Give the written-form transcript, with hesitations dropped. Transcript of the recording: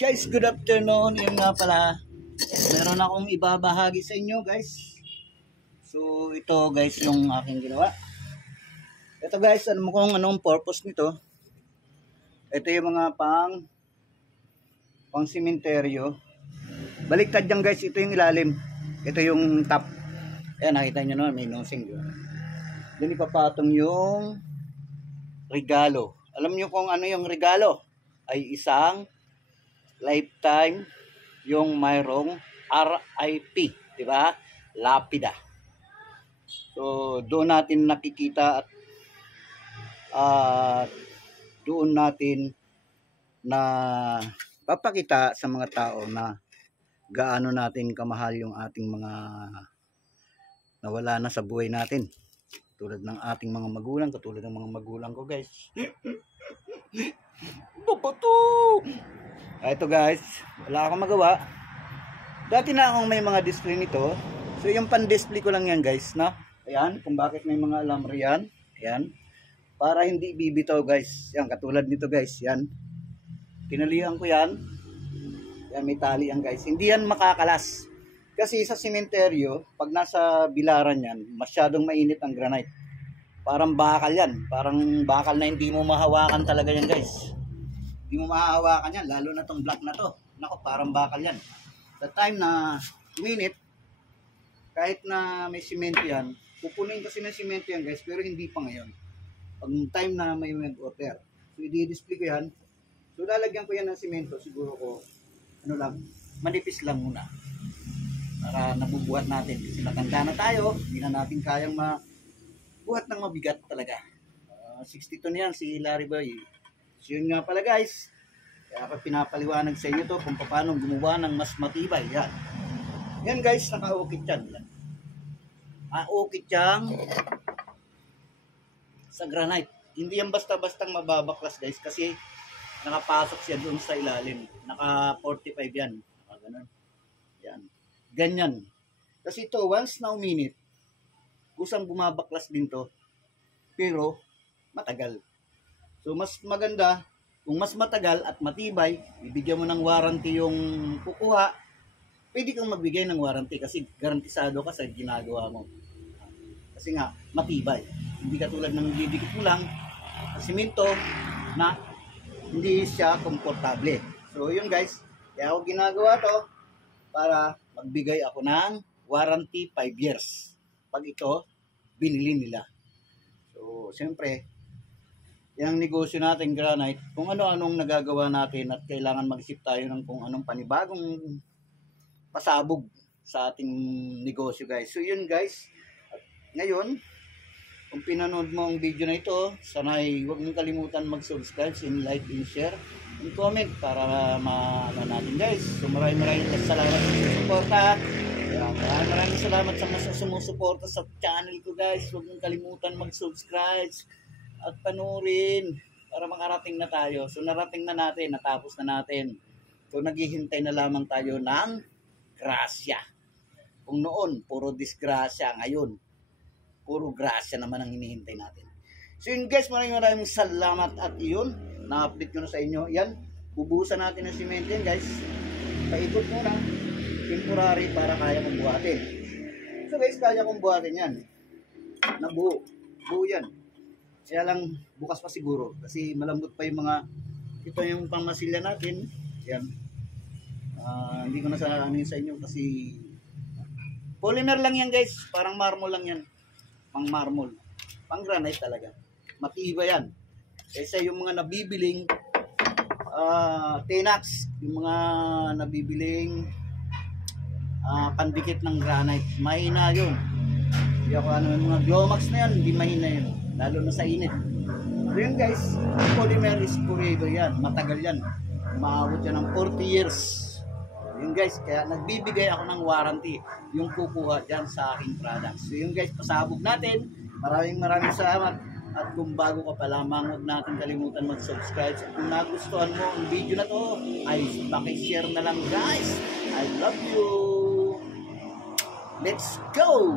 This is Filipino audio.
Guys, good afternoon. Yun nga pala, meron akong ibabahagi sa inyo guys. So ito guys yung aking ginawa. Ito guys, alam mo kung anong purpose nito. Ito yung mga pang simenteryo. Baliktad yan guys, ito yung ilalim. Ito yung top. Ayan, nakita nyo naman, may nosing. Doon ipapatong yung regalo. Alam nyo kung ano yung regalo? Ay isang lifetime yung mayroong RIP, di ba? Lapida. So doon natin nakikita at doon natin na papakita sa mga tao na gaano natin kamahal yung ating mga nawala na sa buhay natin. Tulad ng ating mga magulang, katulad ng mga magulang ko guys. Babato! Ito guys, wala akong magawa. Dati na akong may mga display nito. So yung pan-display ko lang yan guys, no? Ayan, kung bakit may mga alambre yan. Ayan. Para hindi bibitaw guys. Yan, katulad nito guys. Yan. Tinalihan ko yan. Yan, may tali yan guys. Hindi yan makakalas. Kasi sa sementeryo, pag nasa bilaran yan, masyadong mainit ang granite. Parang bakal yan. Parang bakal na hindi mo mahawakan talaga yan guys. Hindi mo mahahawakan yan, lalo na tong black na to. Nako, parang bakal yan. Sa time na minute, kahit na may simento yan, pupunin kasi ng simento yan guys, pero hindi pa ngayon. Pag time na may water. So, i-display ko yan. So, lalagyan ko yan ng simento. Siguro ko, ano lang, manipis lang muna. Para nabubuhat natin. Kasi matanda na tayo, hindi na natin kayang mabuhat ng mabigat talaga. 60 ton yan, si Larry Boy. So yun nga pala guys, kaya ako pinapaliwanag sa inyo to kung paano gumawa ng mas matibay. Yan. Yan guys, naka-ukit yan. Ukit yan sa granite. Hindi yan basta-bastang mababaklas guys kasi nakapasok siya doon sa ilalim. Naka 45 yan. Ganun. Yan. Ganyan. Kasi ito, once na uminit, kusang bumabaklas din to. Pero matagal. So mas maganda, kung mas matagal at matibay, bibigyan mo ng warranty yung kukuha, pwede kang magbigay ng warranty kasi garantisado ka sa ginagawa mo. Kasi nga, matibay. Hindi katulad ng didikit mo lang sa simento na hindi siya komportable. So yun guys, kaya ako ginagawa to para magbigay ako ng warranty 5 years. Pag ito, binili nila. So siyempre, yan ang negosyo natin, granite. Kung ano-anong nagagawa natin at kailangan mag-isip tayo ng kung anong panibagong pasabog sa ating negosyo guys. So yun guys, at ngayon, kung pinanood mo ang video na ito, sana'y huwag mong kalimutan mag-subscribe, like, and share, and comment para ma-ano natin guys. So maraming salamat sa suporta. Maraming salamat sa mga sumusuporta sa channel ko guys. Huwag mong kalimutan mag-subscribe at panurin para makarating na tayo. So narating na natin, natapos na natin. So naghihintay na lamang tayo ng grasya. Kung noon, puro disgrasya. Ngayon, puro grasya naman ang hinihintay natin. So yun guys, maraming salamat at yun, na-update ko na sa inyo. Yan, bubuhusan natin ng simento yan guys. Paikot muna, temporary para kaya kong buhatin. So guys, kaya kong buhatin yan. Nabuo. Buo yan. Kaya lang bukas pa siguro kasi malambot pa yung mga, ito yung pangmasilya natin. Yan. Hindi ko na sa inyo kasi polymer lang yan guys. Parang marmol lang yan. Pang marmol. Pang granite talaga. Matibay yan. Kaysa yung mga nabibiling Tenax, yung mga nabibiling pandikit ng granite. Mahina yun. Hindi ako yung mga Glomax na yan, hindi mahina yun. Lalo na sa init. So yun guys, polymer is forever yan. Matagal yan. Maabot yan ng 40 years. Yun guys, kaya nagbibigay ako ng warranty yung kukuha dyan sa aking products. So yun guys, pasabog natin. Maraming salamat. At kung bago ka pa lamang, huwag natin kalimutan mag-subscribe. At kung nagustuhan mo ang video na to, ay pakishare na lang guys. I love you. Let's go!